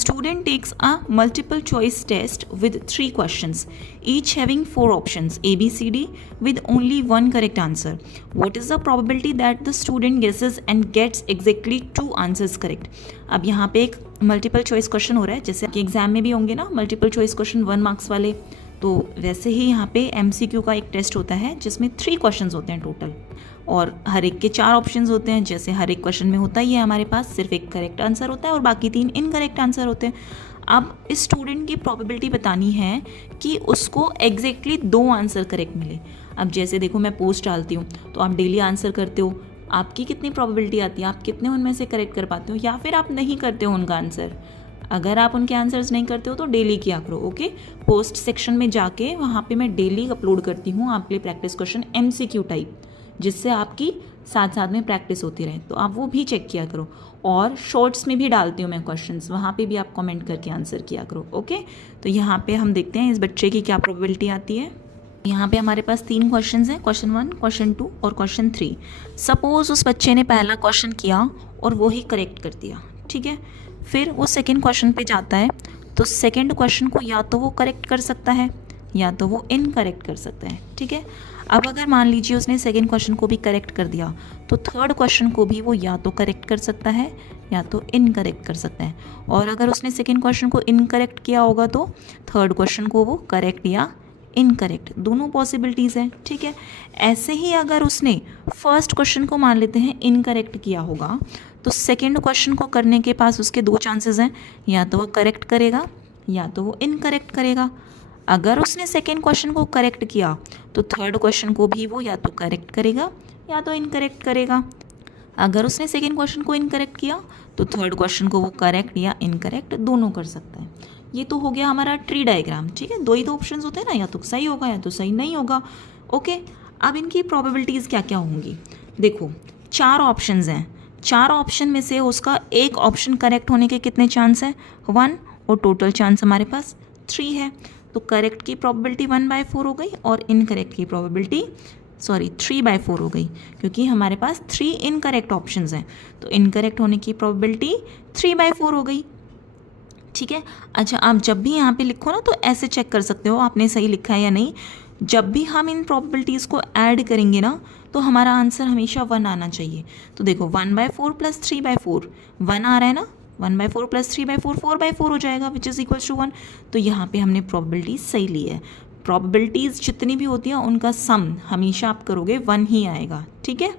Student takes a multiple choice test with 3 questions, each having 4 options A, B, C, D with only one correct answer. What is the probability that the student guesses and gets exactly 2 answers correct? अब यहाँ पे एक multiple choice question हो रहा है, जैसे कि exam में भी होंगे ना मल्टीपल चॉइस क्वेश्चन 1 मार्क्स वाले, तो वैसे ही यहाँ पे MCQ का एक टेस्ट होता है जिसमें 3 क्वेश्चंस होते हैं टोटल, और हर एक के 4 ऑप्शंस होते हैं। जैसे हर एक क्वेश्चन में होता ही है, हमारे पास सिर्फ एक करेक्ट आंसर होता है और बाकी 3 इनकरेक्ट आंसर होते हैं। अब इस स्टूडेंट की प्रोबेबिलिटी बतानी है कि उसको एग्जैक्टली 2 आंसर करेक्ट मिले। अब जैसे देखो, मैं पोस्ट डालती हूँ तो आप डेली आंसर करते हो, आपकी कितनी प्रोबेबिलिटी आती है, आप कितने उनमें से करेक्ट कर पाते हो, या फिर आप नहीं करते हो उनका आंसर। अगर आप उनके आंसर्स नहीं करते हो तो डेली किया करो, ओके। पोस्ट सेक्शन में जाके वहाँ पे मैं डेली अपलोड करती हूँ आपके लिए प्रैक्टिस क्वेश्चन MCQ टाइप, जिससे आपकी साथ साथ में प्रैक्टिस होती रहे, तो आप वो भी चेक किया करो। और शॉर्ट्स में भी डालती हूँ मैं क्वेश्चंस, वहाँ पे भी आप कमेंट करके आंसर किया करो, ओके। तो यहाँ पे हम देखते हैं इस बच्चे की क्या प्रोबेबिलिटी आती है। यहाँ पे हमारे पास 3 क्वेश्चंस हैं, क्वेश्चन 1, क्वेश्चन 2 और क्वेश्चन 3। सपोज उस बच्चे ने पहला क्वेश्चन किया और वो ही करेक्ट कर दिया, ठीक है। फिर वो सेकेंड क्वेश्चन पे जाता है, तो सेकेंड क्वेश्चन को या तो वो करेक्ट कर सकता है या तो वो इनकरेक्ट कर सकता है, ठीक है। अब अगर मान लीजिए उसने सेकेंड क्वेश्चन को भी करेक्ट कर दिया, तो थर्ड क्वेश्चन को भी वो या तो करेक्ट कर सकता है या तो इनकरेक्ट कर सकता है। और अगर उसने सेकेंड क्वेश्चन को इनकरेक्ट किया होगा तो थर्ड क्वेश्चन को वो करेक्ट या इनकरेक्ट, दोनों पॉसिबिलिटीज़ हैं, ठीक है। ऐसे ही अगर उसने फर्स्ट क्वेश्चन को मान लेते हैं इनकरेक्ट किया होगा, तो सेकेंड क्वेश्चन को करने के पास उसके 2 चांसेस हैं, या तो वो करेक्ट करेगा या तो वो इनकरेक्ट करेगा। अगर उसने सेकेंड क्वेश्चन को करेक्ट किया तो थर्ड क्वेश्चन को भी वो या तो करेक्ट करेगा या तो इनकरेक्ट करेगा। अगर उसने सेकेंड क्वेश्चन को इनकरेक्ट किया तो थर्ड क्वेश्चन को वो करेक्ट या इनकरेक्ट दोनों कर सकता है। ये तो हो गया हमारा ट्री डायग्राम, ठीक है। 2 ही तो ऑप्शंस होते हैं ना, या तो सही होगा या तो सही नहीं होगा, ओके। अब इनकी प्रोबेबिलिटीज़ क्या क्या होंगी, देखो 4 ऑप्शंस हैं, 4 ऑप्शन में से उसका एक ऑप्शन करेक्ट होने के कितने चांस हैं, 1, और टोटल चांस हमारे पास 3 है। तो करेक्ट की प्रोबेबिलिटी 1/4 हो गई और इनकरेक्ट की प्रोबेबिलिटी 3/4 हो गई, क्योंकि हमारे पास 3 इनकरेक्ट ऑप्शंस हैं, तो इनकरेक्ट होने की प्रोबेबिलिटी 3/4 हो गई, ठीक है। अच्छा, आप जब भी यहाँ पे लिखो ना तो ऐसे चेक कर सकते हो आपने सही लिखा है या नहीं। जब भी हम इन प्रोबेबिलिटीज़ को ऐड करेंगे ना तो हमारा आंसर हमेशा 1 आना चाहिए। तो देखो 1/4 + 3/4, 1 आ रहा है ना, 1/4 + 3/4 4/4 हो जाएगा, विच इज़ इक्वल्स टू 1। तो यहाँ पे हमने प्रोबेबिलिटी सही ली है। प्रोबेबिलिटीज़ जितनी भी होती हैं उनका सम हमेशा आप करोगे 1 ही आएगा, ठीक है।